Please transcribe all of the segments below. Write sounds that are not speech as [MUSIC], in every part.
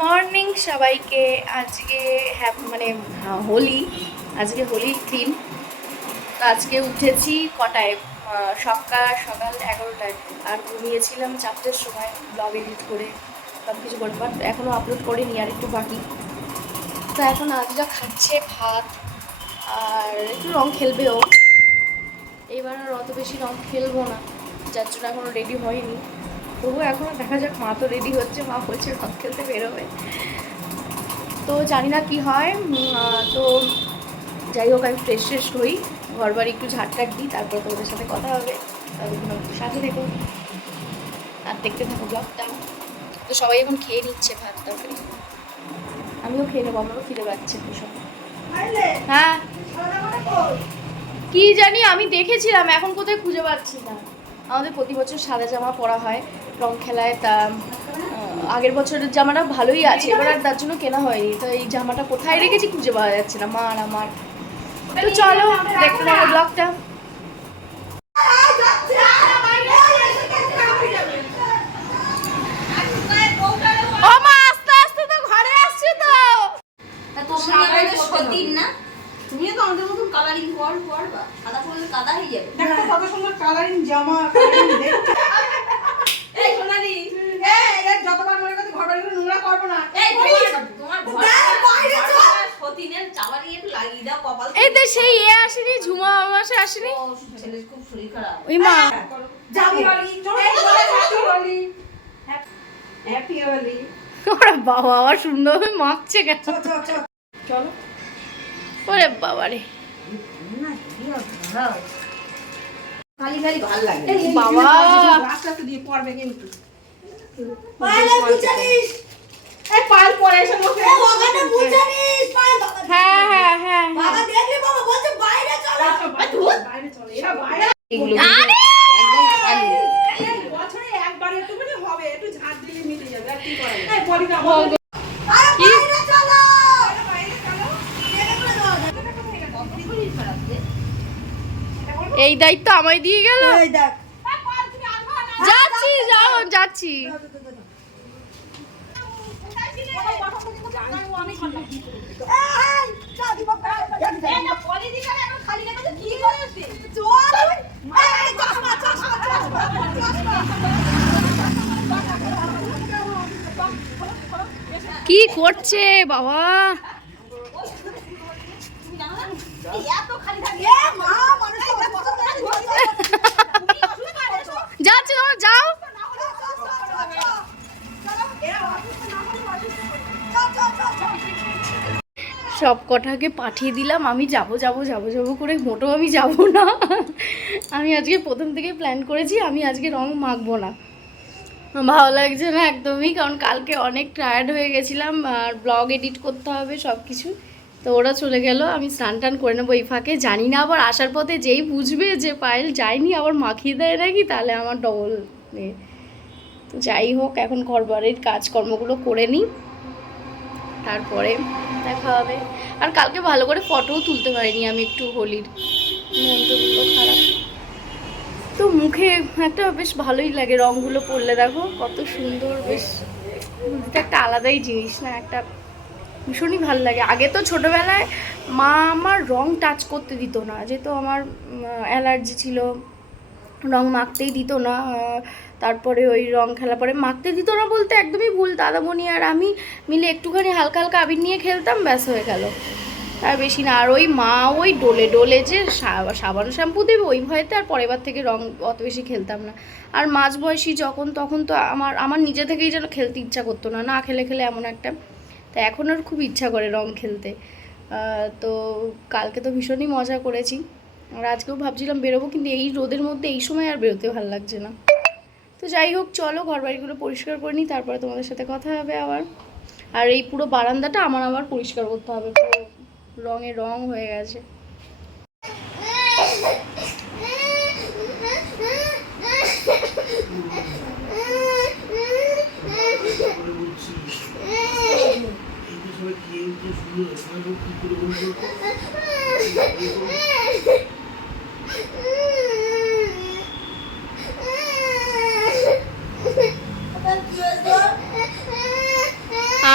Morning সবাইকে। আজকে হ্যাঁ মানে হ্যাঁ, হোলি। আজকে হোলি দিন তো আজকে উঠেছি কটায়? সকাল সকাল এগারোটায়। আর ঘুমিয়েছিলাম চারটের সময় ব্লগ এডিট করে সব কিছু করে। বাট এখনও আপলোড করিনি আর একটু বাকি। তো এখন আজটা খাচ্ছে ভাত আর একটু রং খেলবেও। এইবার আর অত বেশি রং খেলব না। যার জন্য এখনও রেডি হয়নি। তবু এখনও দেখা যাক, মা তো রেডি হচ্ছে, মা বলছে রং খেলতে বেরোবে। তো জানি না কি হয় তো যাই হোক, আমি ফ্রেশ ফ্রেশ হই। ঘর বাড়ি একটু ঝাড়টাক দিই, তারপর তোমাদের সাথে কথা হবে। ততক্ষণ সাথে থেকো। আর দেখতে থাকো ব্লগটা তো সবাই এখন খেয়ে নিচ্ছে ভাত তরকারি। আমিও খেয়ে নেব, আমারও ফিরে পাচ্ছে ভীষণ। হ্যাঁ। কি জানি, আমি দেখেছিলাম, এখন কোথায় খুঁজে পাচ্ছি না। আমাদের প্রতি বছর সাদা জামা পরা হয় রং খেলায় তা আগের বছরের জামাটা ভালোই আছে এবার আর তার জন্য কেনা হয়নি তো এই জামাটা কোথায় রেখেছি খুঁজে পাওয়া যাচ্ছে না মা আর আমার তো চলো দেখতে থাকো ব্লগটা ও মা আস্তে আস্তে তো ঘরে আসছে তো। না? তুমিও তো আমাদের মতন কালারিং কর করবা। সাদা পরলে কাদা হয়ে যাবে। দেখো কত সুন্দর কালারিং জামা coloring [LAUGHS] এই সোনালি। এই, এই যতবার মনে করছি ঘর বাড়িগুলো নোংরা করব না। এই তোমার তোমার বাইরে চল। সতীনের চাবারি একটু লাগিয়ে দাও কপাল এই তো সেই এ আসেনি ঝুমা মাসে আসেনি। ও ছেলের খুব শরীর খারাপ। ওই মা। যাবি। হলি, চলো, চলো, happy হলি। ওরা বাবা আবার সুন্দরভাবে মাখছে কেন। চলো। ওরে বাবা রে খালি খালি ভালো লাগে। এই, এই, বাবা। আস্তে আস্তে দিয়ে পড়বে কিন্তু। হ্যাঁ হ্যাঁ হ্যাঁ একবার হবে, একটু ঝাঁট দিলে মিটে যাবে, আর কি করা যাবে? এই, পরিকা, বলো। কি বাইরে চলো। শরীর খারাপ রে। এই দায়িত্ব আমায় দিয়ে গেল? যাচ্ছি যাও যাচ্ছি। কি করছে বাবা? সব কটাকে পাঠিয়ে দিলাম। আমি যাব যাব যাব যাব করে মোটেও আমি যাব না। আমি আজকে প্রথম থেকে প্ল্যান করেছি, আমি আজকে রং মাখবো না। ভালো লাগছে না একদমই, কারণ কালকে অনেক টায়ার্ড হয়ে গেছিলাম, আর ব্লগ এডিট করতে হবে সব কিছু তো ওরা চলে গেল, আমি স্নান টান করে নেব এই ফাঁকে। জানি না আবার আসার পথে যেই বুঝবে যে পায়েল যায়নি, আবার মাখিয়ে দেয় নাকি, তাহলে আমার ডবল যাই হোক, এখন ঘরবাড়ির কাজকর্মগুলো করে নিই। তারপরে দেখা হবে। আর কালকে ভালো করে ফটোও তুলতে পারিনি আমি একটু হোলির। মনটাগুলো খারাপ। তো মুখে একটা বেশ ভালোই লাগে রঙগুলো পরলে দেখো কত সুন্দর, বেশ এটা একটা আলাদাই জিনিস না, একটা ভীষণই ভালো লাগে। আগে তো ছোটোবেলায় মা আমার রং টাচ করতে দিত না, যেহেতু আমার অ্যালার্জি ছিল রং মাখতেই দিত না তারপরে ওই রং খেলা পরে মাখতে দিত না বলতে একদমই ভুল। দাদামণি আর আমি মিলে একটুখানি হালকা হালকা আবির নিয়ে খেলতাম, ব্যাস হয়ে গেল। তার বেশি না, আর ওই মা ওই ডোলে ডোলে যে সাবান শ্যাম্পু দেবে ওই ভয়েতে আর পরের বার থেকে রং অত বেশি খেলতাম না। আর মাঝ বয়সী যখন, তখন তো আমার আমার নিজে থেকেই যেন খেলতে ইচ্ছা করতো না না খেলে খেলে এমন একটা। তা এখন আর খুব ইচ্ছা করে রং খেলতে। তো কালকে তো ভীষণই মজা করেছি। আর আজকেও ভাবছিলাম বেরোবো, কিন্তু এই রোদের মধ্যে এই সময় আর বেরোতে ভালো লাগছে না। তো যাই হোক, চলো ঘর বাড়িগুলো পরিষ্কার করে নিই, তারপরে তোমাদের সাথে কথা হবে আবার। আর এই পুরো বারান্দাটা আমার আবার পরিষ্কার করতে হবে, পুরো রঙে রং হয়ে গেছে। আর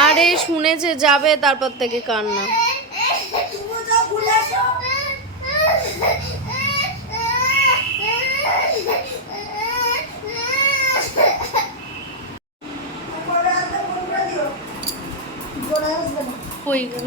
আরে শুনেছে যাবে তারপর থেকে কান্না। হয়ে গেল।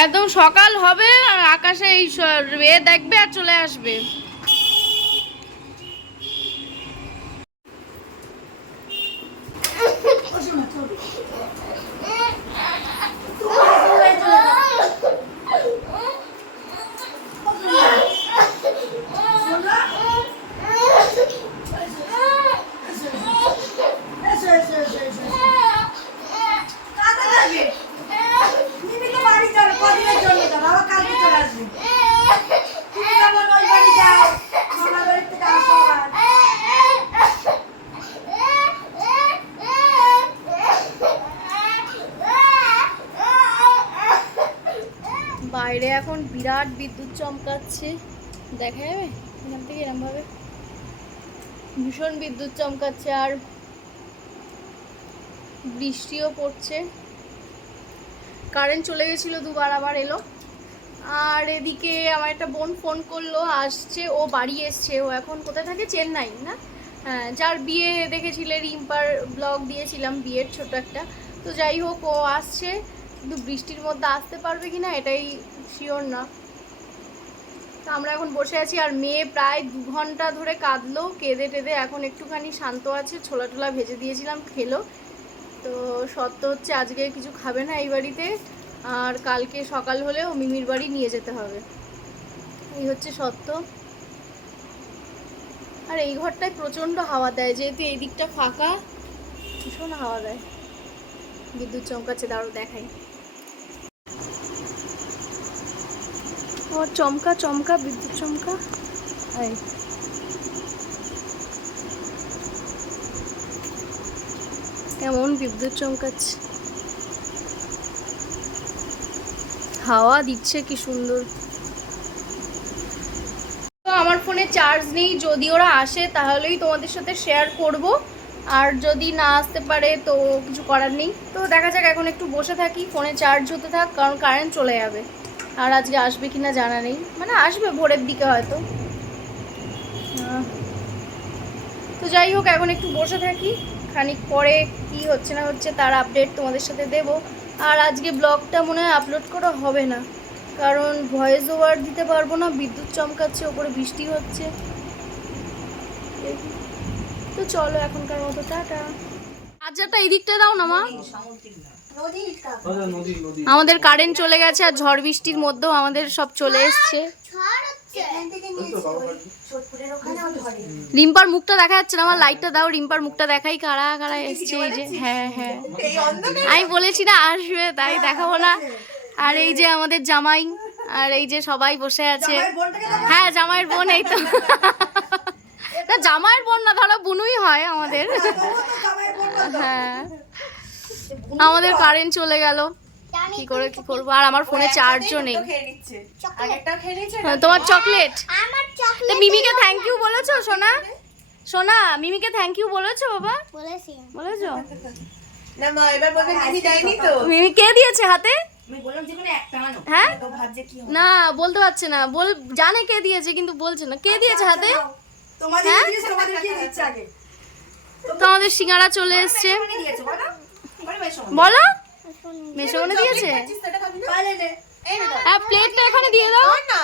একদম সকাল হবে আর আকাশে এই এ দেখবে আর চলে আসবে। বাইরে এখন বিরাট বিদ্যুৎ চমকাচ্ছে। দেখা যাবে? এখান থেকে এরম ভাবে ভীষণ বিদ্যুৎ চমকাচ্ছে আর বৃষ্টিও পড়ছে। কারেন্ট চলে গেছিল দুবার, আবার এলো। আর এদিকে আমার একটা বোন ফোন করল, আসছে, ও বাড়ি এসছে। ও এখন কোথায় থাকে? চেন্নাই, না? হ্যাঁ যার বিয়ে দেখেছিলে, রিম্পার ব্লগ দিয়েছিলাম, বিয়ের ছোট একটা। তো যাই হোক, ও আসছে। কিন্তু বৃষ্টির মধ্যে আসতে পারবে কি না এটাই শিওর না। তো আমরা এখন বসে আছি আর মেয়ে প্রায় দু ঘণ্টা ধরে কাঁদলো, কেঁদে টেদে এখন একটুখানি শান্ত আছে, ছোলা টোলা ভেজে দিয়েছিলাম, খেলো। তো সত্য হচ্ছে আজকে কিছু খাবে না এই বাড়িতে, আর কালকে সকাল হলেও মিমির বাড়ি নিয়ে যেতে হবে। এই হচ্ছে সত্য। আর এই ঘরটায় প্রচণ্ড হাওয়া দেয়, যেহেতু এই দিকটা ফাঁকা, ভীষণ হাওয়া দেয়। বিদ্যুৎ চমকাচ্ছে দাঁড়ো দেখাই। ও চমকা চমকা, বিদ্যুৎ চমকা। এই। কেমন বিদ্যুৎ চমকাচ্ছে। হাওয়া দিচ্ছে কি সুন্দর। তো আমার ফোনে চার্জ নেই, যদি ওরা আসে তাহলেই তোমাদের সাথে শেয়ার করব। আর যদি না আসতে পারে তো কিছু করার নেই। তো দেখা যাক, এখন একটু বসে থাকি, ফোনে চার্জ হতে থাক, কারণ কারেন্ট চলে যাবে। আর আজকে আসবে কি না জানা নেই। মানে আসবে ভোরের দিকে হয়তো। তো যাই হোক, এখন একটু বসে থাকি। খানিক পরে কি হচ্ছে না হচ্ছে তার আপডেট তোমাদের সাথে দেব। আর আজকে ব্লগটা মনে হয় আপলোড করা হবে না। কারণ ভয়েস ওভার দিতে পারব না, বিদ্যুৎ চমকাচ্ছে, ওপরে বৃষ্টি হচ্ছে। তো চলো এখনকার মতো, টাটা। আচ্ছাটা এই দিকটা দাও না মা। আমাদের কারেন্ট চলে গেছে আর ঝড় বৃষ্টির মধ্যেও আমাদের সব চলে এসছে। রিম্পার মুখটা দেখা যাচ্ছে না, আমার লাইটটা দাও, রিম্পার মুখটা দেখাই, কারা কারা এসছে এই যে হ্যাঁ হ্যাঁ। আমি বলেছি না, আসবে, তাই দেখাবো না। আর এই যে আমাদের জামাই, আর এই যে সবাই বসে আছে। হ্যাঁ জামাইয়ের বোন এই তো। না, জামাইয়ের বোন না, ধরো, বুনুই হয় আমাদের। হ্যাঁ। আমাদের কারেন্ট চলে গেল। কি করে কি করব? আর আমার ফোনে চার্জও নেই। হ্যাঁ, তোমার চকলেট আমার মিমিকে থ্যাংক ইউ বলেছ সোনা? সোনা মিমিকে থ্যাংক ইউ বলেছ বাবা? বলেছি। বলেছ? না মা এবার বলবে দিদি দেয়নি তো। মিমি কে দিয়েছে হাতে? হ্যাঁ? না বলতে পারছে না। বল জানে কে দিয়েছে কিন্তু বলছে না। কে দিয়েছে হাতে? তোমাদের হ্যাঁ? তোমাদের সিঙ্গারা চলে এসছে। দিয়েছে বলো। মেশোমনে দিয়েছে? সেটা খাবি না? পাইলে নে এই না হ্যাঁ প্লেটটা এখানে দিয়ে দাও। না।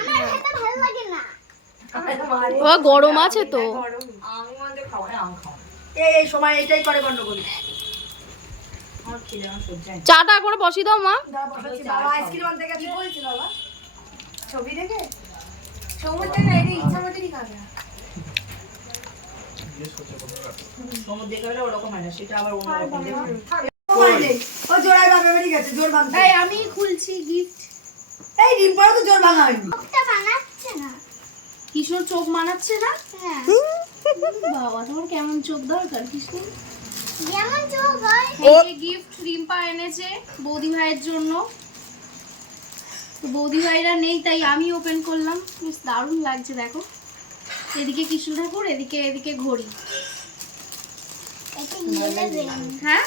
আমার খেতে ভালো লাগে না। ও গরম আছে তো। এই সময় এটাই করে গন্ডগোল। চাটা করে বসিয়ে দাও মা। দাঁড়া বসাচ্ছি বাবা আইসক্রিম আনতে গেছে। কি বলছিল বাবা? ছবি দেখে? সমুদ্রে ইচ্ছা মতনই খাবে। কৃষ্ণ চোখ মানাচ্ছে না বাবা তোমার কেমন চোখ দরকার রিম্পা এনেছে বৌদি ভাইয়ের জন্য বৌদি ভাইরা নেই তাই আমি ওপেন করলাম বেশ দারুণ লাগছে দেখো এদিকে কৃষ্ণ ঠাকুর, এদিকে এদিকে ঘড়ি। হ্যাঁ?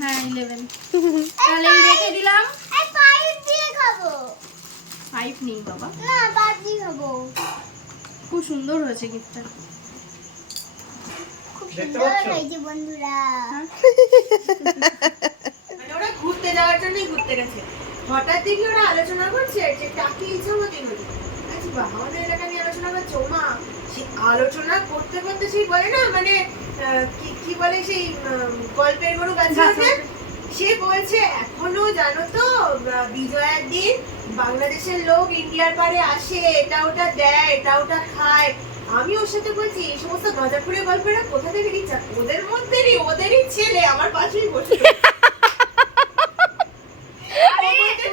হ্যাঁ ইলেভেন [LAUGHS] তাহলে রেখে দিলাম। এই পাইপ দিয়ে খাব। ফাইভ নেই বাবা। না পাইপ খাব। খুব সুন্দর হয়েছে গিফটটা খুব সুন্দর হয়েছে বন্ধুরা। [LAUGHS] মানে ওরা ঘুরতে যাওয়ার জন্যই ঘুরতে গেছে। হঠাৎ দেখি ওরা আলোচনা করছে যে আচ্ছা বাবা আমাদের এলাকা নিয়ে আলোচনা করছে আলোচনা করতে করতে সেই বলে না মানে কি কি বলে সেই গল্পের গরু গাছে আছে? সে বলছে এখনও জানো তো বিজয়ার দিন বাংলাদেশের লোক ইন্ডিয়ার পারে আসে এটা ওটা দেয় এটা ওটা খায়। আমি ওর সাথে বলছি এই সমস্ত গাঁজাখুরের গল্পেরা কোথা থেকে নিচ্ছা? ওদের মধ্যেরই ওদেরই ছেলে আমার পাশেই বসে ও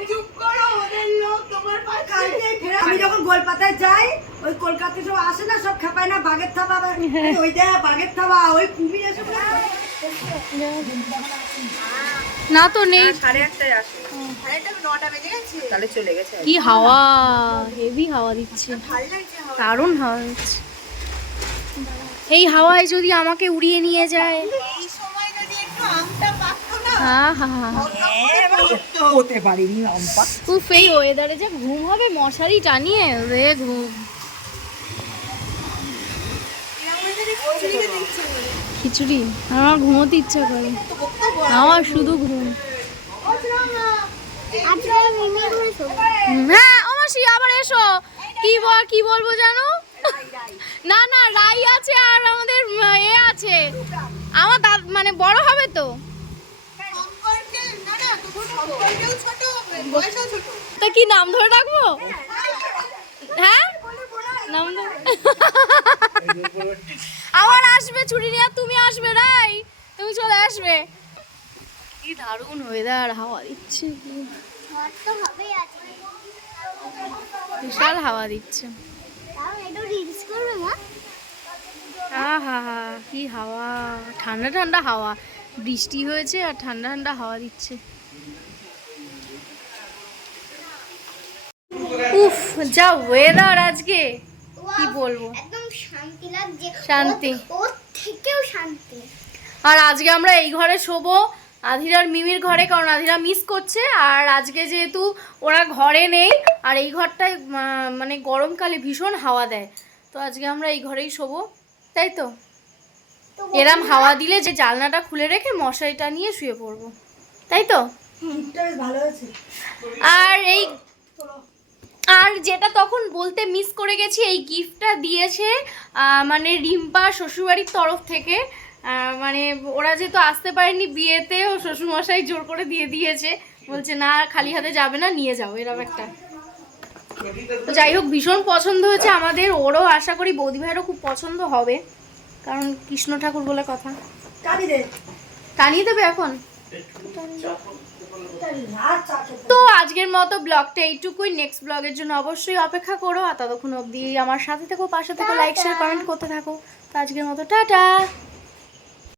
চুপ করো ওদের লোক তোমার পাশে ফেরা আমি যখন গোলপাতায় যাই ওই কলকাতা সব আসে না সব খেপায় না বাঘের থাবা ওই দেখ বাঘের থাবা ওই কুমির এসব না। তো নেই। সাড়ে আটটায় আসে। তাহলে চলে গেছে। কি হাওয়া হেভি হাওয়া দিচ্ছে। দারুণ হাওয়া দিচ্ছে। এই হাওয়ায় যদি আমাকে উড়িয়ে নিয়ে যায়। এই সময় যদি একটু আমটা পাকতো না হা হা হা হতে পারিনি লম্পা উফ এই ওয়েদারে যে ঘুম হবে মশারি টানিয়ে রে ঘুম এরকম যদি খিচুড়িকে দেখছে বলে। খিচুড়ি? আমার ঘুমোতে ইচ্ছা করে। আমার শুধু ঘুম। হ্যাঁ ও মাসি, আবার এসো। কি বল, কি বলব জানো? না না, রাই আছে আর আমাদের, এ আছে। আমার মানে বড় হবে তো। তা কি নাম ধরে রাখব হ্যাঁ? নাম [LAUGHS] আবার আসবে ছুটি নিয়ে তুমি আসবে রাই। তুমি চলে আসবে। কি দারুণ ওয়েদার হাওয়া দিচ্ছে। বিশাল হাওয়া দিচ্ছে। আহা কি হাওয়া। ঠান্ডা ঠান্ডা হাওয়া। বৃষ্টি হয়েছে আর ঠান্ডা ঠান্ডা হাওয়া দিচ্ছে। উফ যা ওয়েদার আজকে। কি বলব? একদম শান্তি লাগছে। শান্তি। ওর- থেকেও শান্তি। আর আজকে আমরা এই ঘরে শোবো আধিরার মিমির ঘরে কারণ আধিরা মিস করছে। আর আজকে যেহেতু ওরা ঘরে নেই আর এই ঘরটায় মানে গরমকালে ভীষণ হাওয়া দেয়। তো আজকে আমরা এই ঘরেই শোবো তাই তো? এরম হাওয়া দিলে যে জানলাটা খুলে রেখে মশারিটা নিয়ে শুয়ে পড়ব তাই তো? আর এই আর যেটা তখন বলতে মিস করে গেছি এই গিফটটা দিয়েছে মানে রিম্পা শ্বশুরবাড়ির তরফ থেকে। মানে ওরা যেহেতু আসতে পারেনি বিয়েতে ও শ্বশুরমশাই জোর করে দিয়ে দিয়েছে। বলছে না খালি হাতে যাবে না নিয়ে যাও। এরকম একটা। তো যাই হোক ভীষণ পছন্দ হয়েছে আমাদের। ওরও আশা করি বৌদি ভাইয়েরও খুব পছন্দ হবে। কারণ কৃষ্ণ ঠাকুর বলে কথা। টানিয়ে দেবে এখন? তো আজকের মতো ব্লগটা এইটুকুই। নেক্সট ব্লগের জন্য অবশ্যই অপেক্ষা করো। আর ততক্ষণ অবধি আমার সাথে থেকো পাশে থেকো লাইক শেয়ার কমেন্ট করতে থাকো। তো আজকের মতো টাটা।